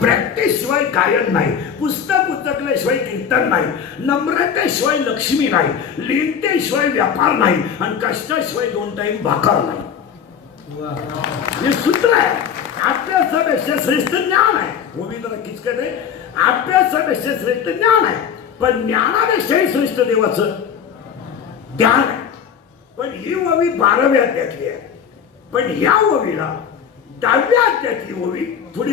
प्रॅक्टिसशिवाय गायन नाही, पुस्तक उचकल्याशिवाय कीर्तन नाही, नम्रतेशिवाय लक्ष्मी नाही, लिहितेशिवाय व्यापार नाही, आणि कष्टाशिवाय 2 टाइम भाकर नाही. हे सूत्र आहे. अभ्यासापेक्षा श्रेष्ठ ज्ञान आहे. ओवी जरा किचकट आहे. अभ्यासापेक्षा श्रेष्ठ ज्ञान आहे, पण ज्ञानापेक्षाही श्रेष्ठ देवाचं ध्यान आहे. पण ही ओवी 12व्या अध्यायातली आहे, पण ह्या ओवीला 10व्या अध्यायातली ओवी थोडी